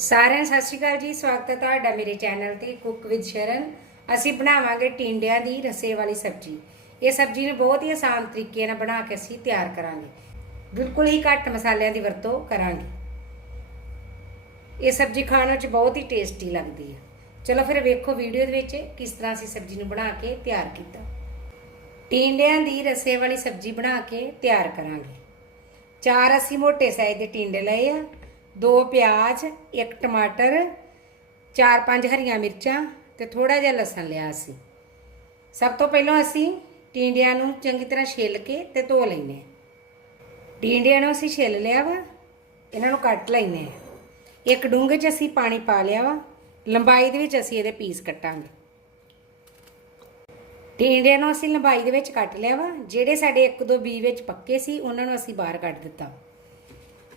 ਸਾਰਿਆਂ ਨੂੰ ਸਤਿ ਸ਼੍ਰੀ ਅਕਾਲ ਜੀ। ਸਵਾਗਤ ਹੈ ਤੁਹਾਡਾ ਮੇਰੇ ਚੈਨਲ ਤੇ ਕੁੱਕ ਵਿਦ ਸ਼ਰਨ ਅਸੀਂ ਬਣਾਵਾਂਗੇ ਟਿੰਡਿਆਂ ਦੀ ਰਸੇ ਵਾਲੀ ਸਬਜ਼ੀ। ਇਹ ਸਬਜ਼ੀ ਨੂੰ ਬਹੁਤ ਹੀ ਆਸਾਨ ਤਰੀਕੇ ਨਾਲ ਬਣਾ ਕੇ ਅਸੀਂ ਤਿਆਰ ਕਰਾਂਗੇ। ਬਿਲਕੁਲ ਹੀ ਘੱਟ ਮਸਾਲਿਆਂ ਦੀ ਵਰਤੋਂ ਕਰਾਂਗੇ। ਇਹ ਸਬਜ਼ੀ ਖਾਣ ਵਿੱਚ ਬਹੁਤ ਹੀ ਟੇਸਟੀ ਲੱਗਦੀ ਹੈ। ਚਲੋ ਫਿਰ ਵੇਖੋ ਵੀਡੀਓ ਦੇ ਵਿੱਚ ਕਿਸ ਤਰ੍ਹਾਂ ਅਸੀਂ ਸਬਜ਼ੀ ਨੂੰ ਬਣਾ ਕੇ ਤਿਆਰ ਕੀਤਾ। ਟਿੰਡਿਆਂ ਦੀ ਰਸੇ ਵਾਲੀ ਸਬਜ਼ੀ ਬਣਾ ਕੇ ਤਿਆਰ ਕਰਾਂਗੇ। ਚਾਰ ਅਸੀਂ ਮੋਟੇ ਸਾਈਜ਼ ਦੇ ਟਿੰਡੇ ਲਏ ਆ। ਦੋ ਪਿਆਜ਼, ਇੱਕ ਟਮਾਟਰ, ਚਾਰ ਪੰਜ ਹਰੀਆਂ ਮਿਰਚਾਂ ਤੇ ਥੋੜਾ ਜਿਹਾ ਲਸਣ ਲਿਆ ਅਸੀਂ ਸਭ ਤੋਂ ਪਹਿਲਾਂ ਅਸੀਂ ਟਿੰਡਿਆਂ ਨੂੰ ਚੰਗੀ ਤਰ੍ਹਾਂ ਛਿੱਲ ਕੇ ਤੇ ਧੋ ਲੈਨੇ ਆ ਟਿੰਡਿਆਂ ਨੂੰ ਅਸੀਂ ਛਿੱਲ ਲਿਆ ਵਾ, ਇਹਨਾਂ ਨੂੰ ਕੱਟ ਲੈਨੇ ਆ ਇੱਕ ਡੂੰਘੇ 'ਚ ਅਸੀਂ ਪਾਣੀ ਪਾ ਲਿਆ ਵਾ, ਲੰਬਾਈ ਦੇ ਵਿੱਚ ਅਸੀਂ ਇਹਦੇ ਪੀਸ ਕੱਟਾਂਗੇ। ਟਿੰਡਿਆਂ ਨੂੰ ਅਸੀਂ ਲੰਬਾਈ ਦੇ ਵਿੱਚ ਕੱਟ ਲਿਆ ਵਾ, ਜਿਹੜੇ ਸਾਡੇ ਇੱਕ ਦੋ ਬੀ ਵਿੱਚ ਪੱਕੇ ਸੀ, ਉਹਨਾਂ ਨੂੰ ਅਸੀਂ ਬਾਹਰ ਕੱਢ ਦਿੱਤਾ।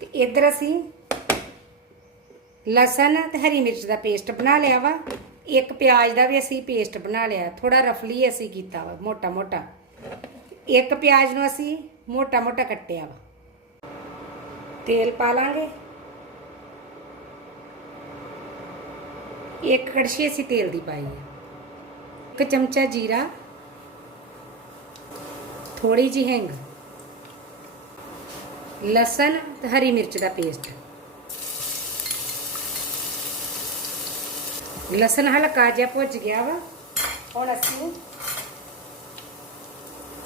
ਤੇ ਇੱਧਰ ਅਸੀਂ ਲਸਣ ਤੇ ਹਰੀ ਮਿਰਚ ਦਾ ਪੇਸਟ ਬਣਾ ਲਿਆ ਵਾ। ਇੱਕ ਪਿਆਜ਼ ਦਾ ਵੀ ਅਸੀਂ ਪੇਸਟ ਬਣਾ ਲਿਆ। ਥੋੜਾ ਰਫਲੀ ਅਸੀਂ ਕੀਤਾ ਵਾ, ਮੋਟਾ ਮੋਟਾ। ਇੱਕ ਪਿਆਜ਼ ਨੂੰ ਅਸੀਂ ਮੋਟਾ ਮੋਟਾ ਕੱਟਿਆ ਵਾ। ਤੇਲ ਪਾ ਲਾਂਗੇ। ਇੱਕ ਕੜਛੀ ਅਸੀਂ ਤੇਲ ਦੀ ਪਾਈ ਹੈ ਇੱਕ ਚਮਚਾ ਜੀਰਾ। ਥੋੜੀ ਜਿਹੀ ਹਿੰਗ। ਲਸਣ ਤੇ ਹਰੀ ਮਿਰਚ ਦਾ ਪੇਸਟ। ਲਸਣ ਹਲਕਾ ਜਿਹਾ ਭੁੱਜ ਗਿਆ ਵਾ। ਹੁਣ ਅਸੀਂ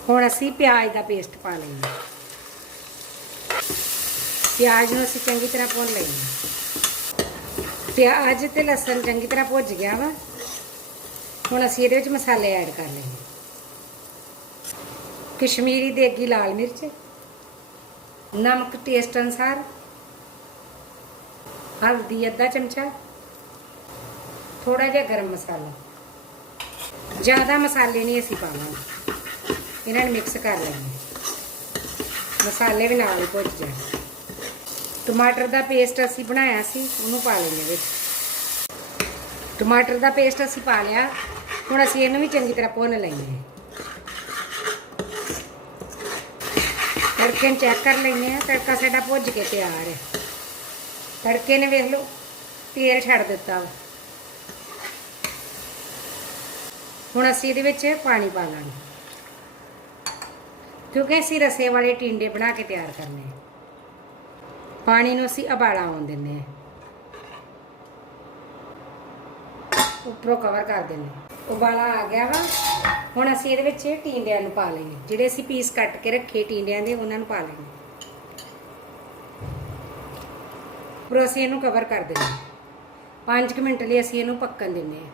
ਹੁਣ ਅਸੀਂ ਪਿਆਜ਼ ਦਾ ਪੇਸਟ ਪਾ ਲੈਂਦੇ ਪਿਆਜ਼ ਨੂੰ ਅਸੀਂ ਚੰਗੀ ਤਰ੍ਹਾਂ ਭੁੰਨ ਲੈਂਦੇ ਪਿਆਜ਼ ਤੇ ਲਸਣ ਚੰਗੀ ਤਰ੍ਹਾਂ ਭੁੱਜ ਗਿਆ ਵਾ। ਹੁਣ ਅਸੀਂ ਇਹਦੇ ਵਿੱਚ ਮਸਾਲੇ ਐਡ ਕਰ ਲੈਂਦੇ ਕਸ਼ਮੀਰੀ ਦੇਗੀ ਲਾਲ ਮਿਰਚ, ਨਮਕ ਟੇਸਟ ਅਨਸਾਰ, ਹਲਦੀ, ਅੱਧਾ ਚਮਚਾ। ਥੋੜਾ ਜਿਹਾ ਗਰਮ ਮਸਾਲਾ। ਜ਼ਿਆਦਾ ਮਸਾਲੇ ਨਹੀਂ ਅਸੀਂ ਪਾਵਾਂਗੇ। ਇਹਨਾਂ ਨੂੰ ਮਿਕਸ ਕਰ ਲੈਂਦੇ ਮਸਾਲੇ ਵੀ ਨਾਲ ਹੀ ਭੁੱਜ ਜਾਣ। ਟਮਾਟਰ ਦਾ ਪੇਸਟ ਅਸੀਂ ਬਣਾਇਆ ਸੀ, ਉਹਨੂੰ ਪਾ ਲੈਂਦੇ ਵਿੱਚ। ਟਮਾਟਰ ਦਾ ਪੇਸਟ ਅਸੀਂ ਪਾ ਲਿਆ। ਹੁਣ ਅਸੀਂ ਇਹਨੂੰ ਵੀ ਚੰਗੀ ਤਰ੍ਹਾਂ ਭੁੰਨ ਲੈਂਦੇ ਹਾਂ। ਤੜਕੇ ਨੂੰ ਚੈੱਕ ਕਰ ਲੈਂਦੇ ਆ ਤੜਕਾ ਸਾਡਾ ਭੁੱਜ ਕੇ ਤਿਆਰ ਹੈ। ਤੜਕੇ ਨੇ ਵੇਖ ਲਓ, ਤੇਲ ਛੱਡ ਦਿੱਤਾ ਵਾ। ਹੁਣ ਅਸੀਂ ਇਹਦੇ ਵਿੱਚ ਪਾਣੀ ਪਾ ਲਾਂਗੇ। ਕਿਉਂਕਿ ਅਸੀਂ ਰਸੇ ਵਾਲੇ ਟਿੰਡੇ ਬਣਾ ਕੇ ਤਿਆਰ ਕਰਨੇ ਆ। ਪਾਣੀ ਨੂੰ ਅਸੀਂ ਉਬਾਲਾ ਆਉਣ ਦਿੰਨੇ ਆ। ਉੱਪਰੋਂ ਕਵਰ ਕਰ ਦਿੰਨੇ ਉਬਾਲਾ ਆ ਗਿਆ ਵਾ। ਹੁਣ ਅਸੀਂ ਇਹਦੇ ਵਿੱਚ ਟਿੰਡਿਆਂ ਨੂੰ ਪਾ ਲੈਣੇ ਜਿਹੜੇ ਅਸੀਂ ਪੀਸ ਕੱਟ ਕੇ ਰੱਖੇ ਟਿੰਡਿਆਂ ਦੇ, ਉਹਨਾਂ ਨੂੰ ਪਾ ਲੈਣੇ ਉੱਪਰੋਂ ਅਸੀਂ ਇਹਨੂੰ ਕਵਰ ਕਰ ਦਿੰਨੇ 5 ਮਿੰਟ ਲਈ ਅਸੀਂ ਇਹਨੂੰ ਪੱਕਣ ਦਿੰਨੇ ਆ।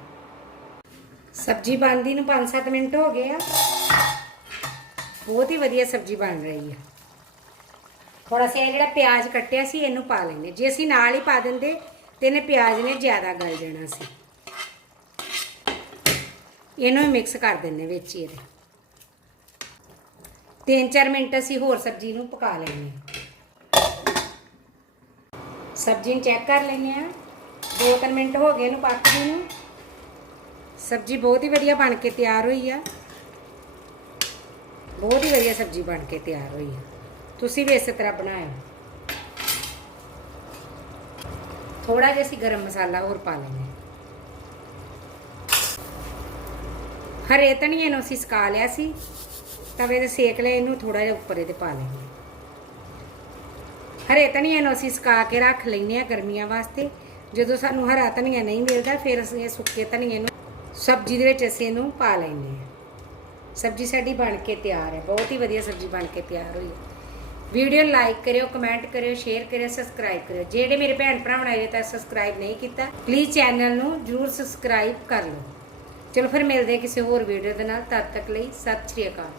ਸਬਜ਼ੀ ਬਣਦੀ ਨੂੰ 5-7 ਮਿੰਟ ਹੋ ਗਏ ਆ। ਬਹੁਤ ਹੀ ਵਧੀਆ ਸਬਜ਼ੀ ਬਣ ਰਹੀ ਆ। ਥੋੜਾ ਜਿਹਾ ਜਿਹੜਾ ਪਿਆਜ਼ ਕੱਟਿਆ ਸੀ, ਇਹਨੂੰ ਪਾ ਲੈਂਦੇ ਜੇ ਅਸੀਂ ਨਾਲ ਹੀ ਪਾ ਦਿੰਦੇ, ਤੇ ਇਹਨੇ ਪਿਆਜ਼ ਨੇ ਜ਼ਿਆਦਾ ਗਲ ਜਾਣਾ ਸੀ। ਇਹਨੂੰ ਮਿਕਸ ਕਰ ਦਿੰਦੇ ਵਿੱਚ ਹੀ ਇਹਦੇ। 3-4 ਮਿੰਟ ਅਸੀਂ ਹੋਰ ਸਬਜ਼ੀ ਨੂੰ ਪਕਾ ਲੈਂਦੇ ਸਬਜ਼ੀ ਨੂੰ ਚੈੱਕ ਕਰ ਲੈਂਦੇ ਆ 2-3 ਮਿੰਟ ਹੋ ਗਏ ਇਹਨੂੰ ਪੱਕਦੀ ਨੂੰ। ਸਬਜ਼ੀ ਬਹੁਤ ਹੀ ਵਧੀਆ ਬਣ ਕੇ ਤਿਆਰ ਹੋਈ ਆ। ਬਹੁਤ ਹੀ ਵਧੀਆ ਸਬਜ਼ੀ ਬਣ ਕੇ ਤਿਆਰ ਹੋਈ ਆ। ਤੁਸੀਂ ਵੀ ਇਸੇ ਤਰ੍ਹਾਂ ਬਣਾਇਓ। ਥੋੜਾ ਜਿਹਾ ਅਸੀਂ ਗਰਮ ਮਸਾਲਾ ਹੋਰ ਪਾ ਲੈਂਦੇ ਹਰੇ ਧਨੀਏ ਨੂੰ ਅਸੀਂ ਸੁਕਾ ਲਿਆ ਸੀ। ਤਵੇ ਤੇ ਸੇਕ ਲਿਆ ਇਹਨੂੰ ਥੋੜਾ ਜਿਹਾ ਉੱਪਰ ਇਹਦੇ ਪਾ ਲੈਂਦੇ ਹਰੇ ਧਨੀਏ ਨੂੰ ਅਸੀਂ ਸੁਕਾ ਕੇ ਰੱਖ ਲੈਂਦੇ ਆ ਗਰਮੀਆਂ ਵਾਸਤੇ। ਜਦੋਂ ਸਾਨੂੰ ਹਰਾ ਧਨੀਆ ਨਹੀਂ ਮਿਲਦਾ, ਫਿਰ ਅਸੀਂ ਇਹ ਸੁੱਕੇ ਧਨੀਏ ਨੂੰ ਸਬਜ਼ੀ ਦੇ ਵਿੱਚ ਅਸੀਂ ਇਹਨੂੰ ਪਾ ਲੈਂਦੇ ਹਾਂ। ਸਬਜ਼ੀ ਸਾਡੀ ਬਣ ਕੇ ਤਿਆਰ ਹੈ। ਬਹੁਤ ਹੀ ਵਧੀਆ ਸਬਜ਼ੀ ਬਣ ਕੇ ਤਿਆਰ ਹੋਈ ਹੈ। ਵੀਡੀਓ ਲਾਈਕ ਕਰਿਓ, ਕਮੈਂਟ ਕਰਿਓ, ਸ਼ੇਅਰ ਕਰਿਓ, ਸਬਸਕ੍ਰਾਈਬ ਕਰਿਓ। ਜਿਹੜੇ ਮੇਰੇ ਭੈਣ ਭਰਾਵਾਂ ਨੇ ਅਜੇ ਤੱਕ ਸਬਸਕ੍ਰਾਈਬ ਨਹੀਂ ਕੀਤਾ ਪਲੀਜ਼ ਚੈਨਲ ਨੂੰ ਜਰੂਰ ਸਬਸਕ੍ਰਾਈਬ ਕਰ ਲਓ। ਚਲੋ ਫਿਰ ਮਿਲਦੇ ਕਿਸੇ ਹੋਰ ਵੀਡੀਓ ਦੇ ਨਾਲ। ਤਦ ਤੱਕ ਲਈ ਸਤਿ ਸ਼੍ਰੀ ਅਕਾਲ।